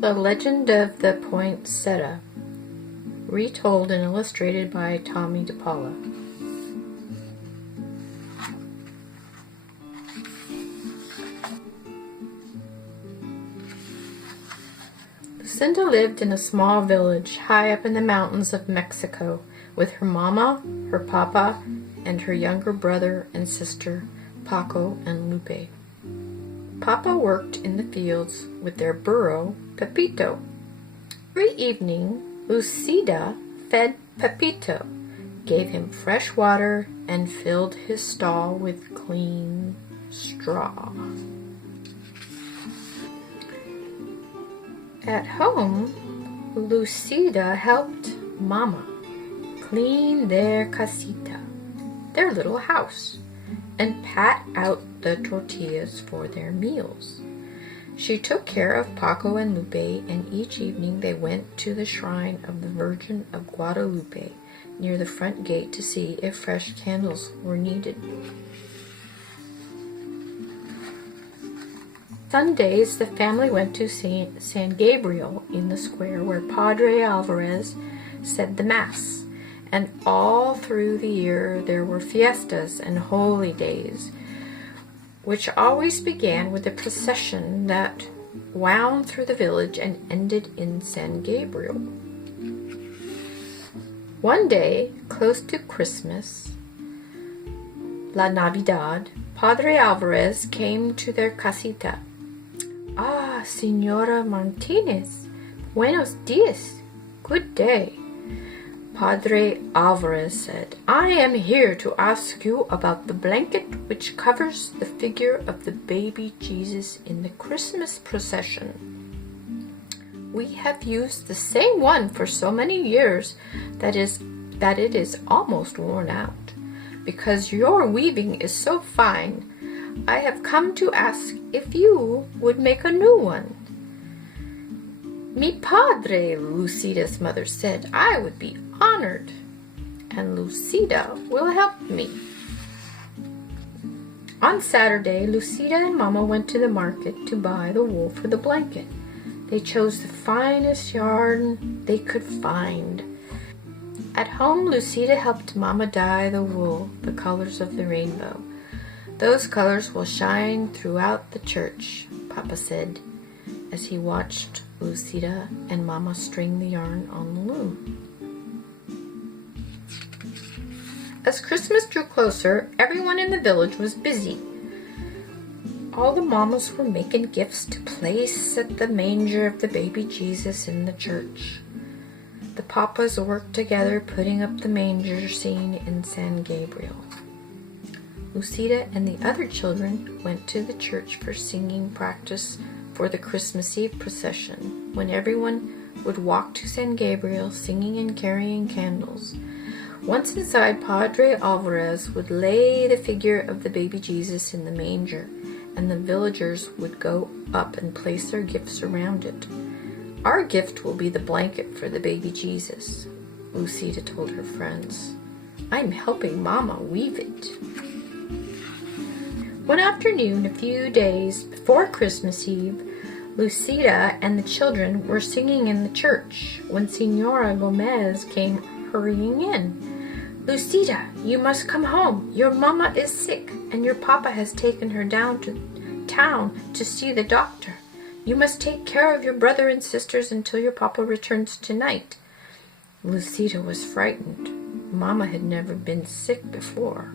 The Legend of the Poinsettia, retold and illustrated by Tommy DePaula. Lucinda lived in a small village high up in the mountains of Mexico with her mama, her papa, and her younger brother and sister, Paco and Lupe. Papa worked in the fields with their burro, Pepito. Every evening, Lucida fed Pepito, gave him fresh water, and filled his stall with clean straw. At home, Lucida helped Mama clean their casita, their little house, and pat out the tortillas for their meals. She took care of Paco and Lupe, and each evening they went to the shrine of the Virgin of Guadalupe near the front gate to see if fresh candles were needed. Sundays, the family went to San Gabriel in the square where Padre Alvarez said the Mass, and all through the year there were fiestas and holy days, which always began with a procession that wound through the village and ended in San Gabriel. One day, close to Christmas, La Navidad, Padre Alvarez came to their casita. "Ah, Señora Martinez, buenos dias, good day." Padre Alvarez said, "I am here to ask you about the blanket which covers the figure of the baby Jesus in the Christmas procession. We have used the same one for so many years that it is almost worn out. Because your weaving is so fine, I have come to ask if you would make a new one." "Mi padre," Lucida's mother said, "I would be honored, and Lucida will help me." On Saturday, Lucida and Mama went to the market to buy the wool for the blanket. They chose the finest yarn they could find. At home, Lucida helped Mama dye the wool the colors of the rainbow. "Those colors will shine throughout the church," Papa said, as he watched Lucida and Mama string the yarn on the loom. As Christmas drew closer, everyone in the village was busy. All the mamas were making gifts to place at the manger of the baby Jesus in the church. The papas worked together putting up the manger scene in San Gabriel. Lucida and the other children went to the church for singing practice for the Christmas Eve procession, when everyone would walk to San Gabriel singing and carrying candles. Once inside, Padre Alvarez would lay the figure of the baby Jesus in the manger, and the villagers would go up and place their gifts around it. "Our gift will be the blanket for the baby Jesus," Lucida told her friends. "I'm helping Mama weave it." One afternoon, a few days before Christmas Eve, Lucida and the children were singing in the church when Senora Gomez came hurrying in. "Lucida, you must come home. Your mama is sick, and your papa has taken her down to town to see the doctor. You must take care of your brother and sisters until your papa returns tonight." Lucida was frightened. Mama had never been sick before.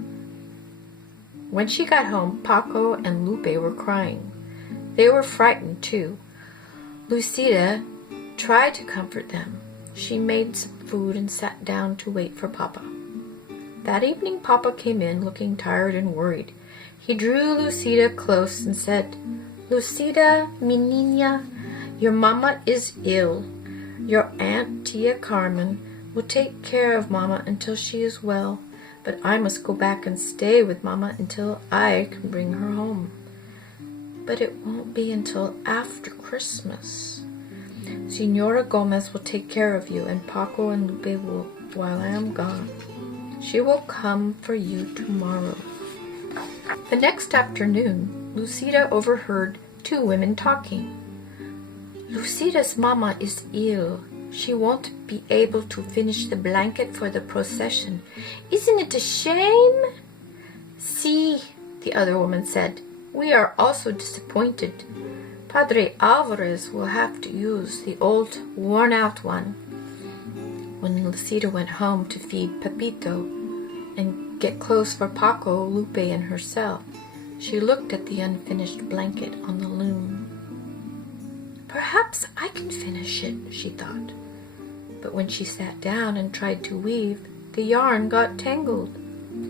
When she got home, Paco and Lupe were crying. They were frightened too. Lucida tried to comfort them. She made some food and sat down to wait for Papa. That evening, Papa came in looking tired and worried. He drew Lucida close and said, "Lucida, mi niña, your mama is ill. Your aunt, Tia Carmen, will take care of Mama until she is well, but I must go back and stay with Mama until I can bring her home. But it won't be until after Christmas. Senora Gomez will take care of you, and Paco and Lupe will while I am gone. She will come for you tomorrow." The next afternoon, Lucida overheard two women talking. Lucida's mama is ill. She won't be able to finish the blanket for the procession. Isn't it a shame? See, the other woman said, we are also disappointed. Padre Alvarez will have to use the old, worn-out one. When Lucida went home to feed Pepito and get clothes for Paco, Lupe, and herself, she looked at the unfinished blanket on the loom. Perhaps I can finish it, she thought. But when she sat down and tried to weave, the yarn got tangled.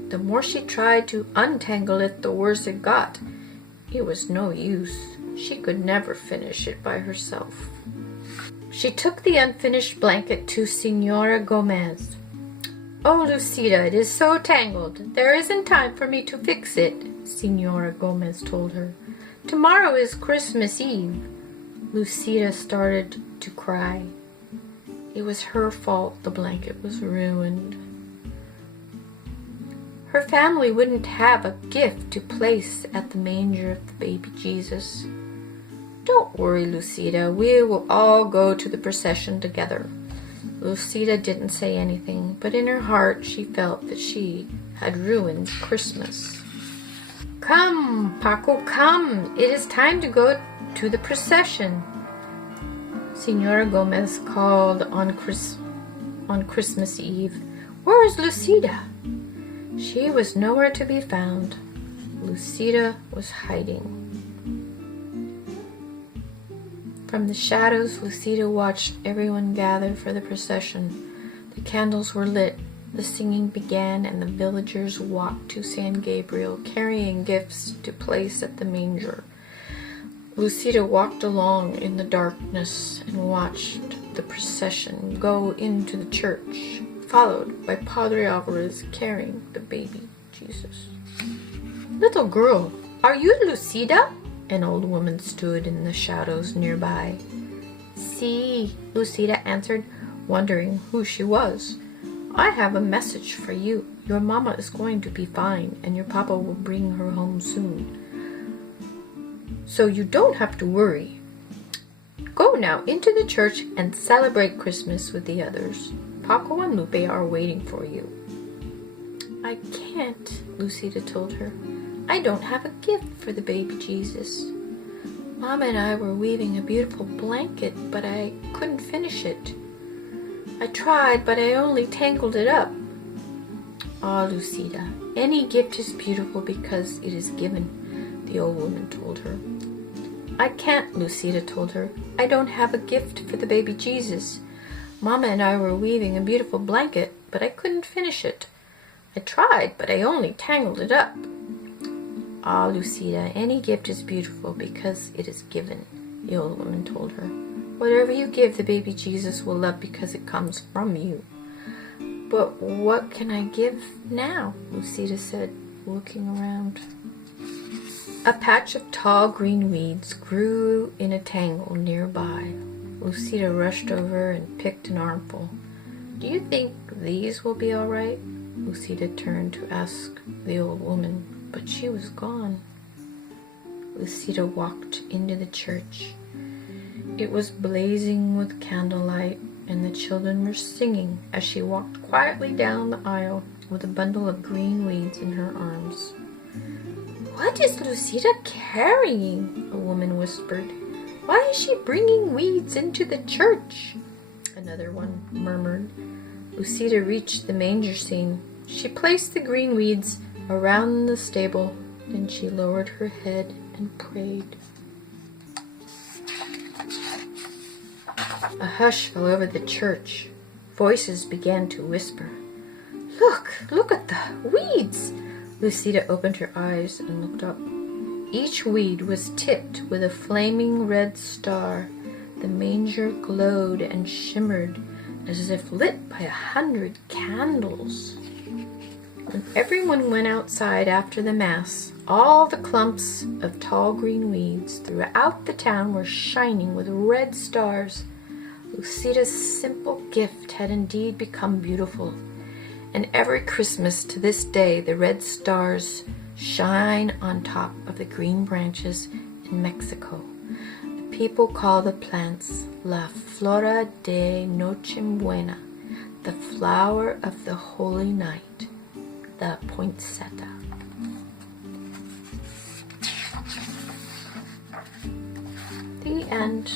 The more she tried to untangle it, the worse it got. It was no use. She could never finish it by herself. She took the unfinished blanket to Senora Gomez. Oh, Lucida, it is so tangled. There isn't time for me to fix it, Senora Gomez told her. Tomorrow is Christmas Eve. Lucida started to cry. It was her fault the blanket was ruined. Her family wouldn't have a gift to place at the manger of the baby Jesus. Don't worry, Lucida. We will all go to the procession together. Lucida didn't say anything, but in her heart she felt that she had ruined Christmas. Come, Paco, come. It is time to go to the procession. Senora Gomez called on Christmas Eve. Where is Lucida? She was nowhere to be found. Lucida was hiding. From the shadows, Lucida watched everyone gather for the procession. The candles were lit, the singing began, and the villagers walked to San Gabriel, carrying gifts to place at the manger. Lucida walked along in the darkness and watched the procession go into the church, followed by Padre Alvarez carrying the baby Jesus. Little girl, are you Lucida? An old woman stood in the shadows nearby. See, Lucida answered, wondering who she was. I have a message for you. Your mama is going to be fine, and your papa will bring her home soon. So you don't have to worry. Go now into the church and celebrate Christmas with the others. Paco and Lupe are waiting for you. I can't, Lucida told her. I don't have a gift for the baby Jesus. Mama and I were weaving a beautiful blanket, but I couldn't finish it. I tried, but I only tangled it up. Ah, Lucida, any gift is beautiful because it is given, the old woman told her. I can't, Lucida told her. I don't have a gift for the baby Jesus. Mama and I were weaving a beautiful blanket, but I couldn't finish it. I tried, but I only tangled it up. Ah, Lucida, any gift is beautiful because it is given, the old woman told her. Whatever you give, the baby Jesus will love because it comes from you. But what can I give now? Lucida said, looking around. A patch of tall green weeds grew in a tangle nearby. Lucida rushed over and picked an armful. Do you think these will be all right? Lucida turned to ask the old woman, but she was gone. Lucida walked into the church. It was blazing with candlelight, and the children were singing as she walked quietly down the aisle with a bundle of green weeds in her arms. What is Lucida carrying? A woman whispered. Why is she bringing weeds into the church? Another one murmured. Lucida reached the manger scene. She placed the green weeds around the stable, then she lowered her head and prayed. A hush fell over the church. Voices began to whisper. Look at the weeds! Lucida opened her eyes and looked up. Each weed was tipped with a flaming red star. The manger glowed and shimmered as if lit by 100 candles. When everyone went outside after the Mass, all the clumps of tall green weeds throughout the town were shining with red stars. Lucida's simple gift had indeed become beautiful, and every Christmas to this day the red stars shine on top of the green branches in Mexico. The People call the plants La Flora de Nochebuena, the flower of the holy night, the poinsettia. The end.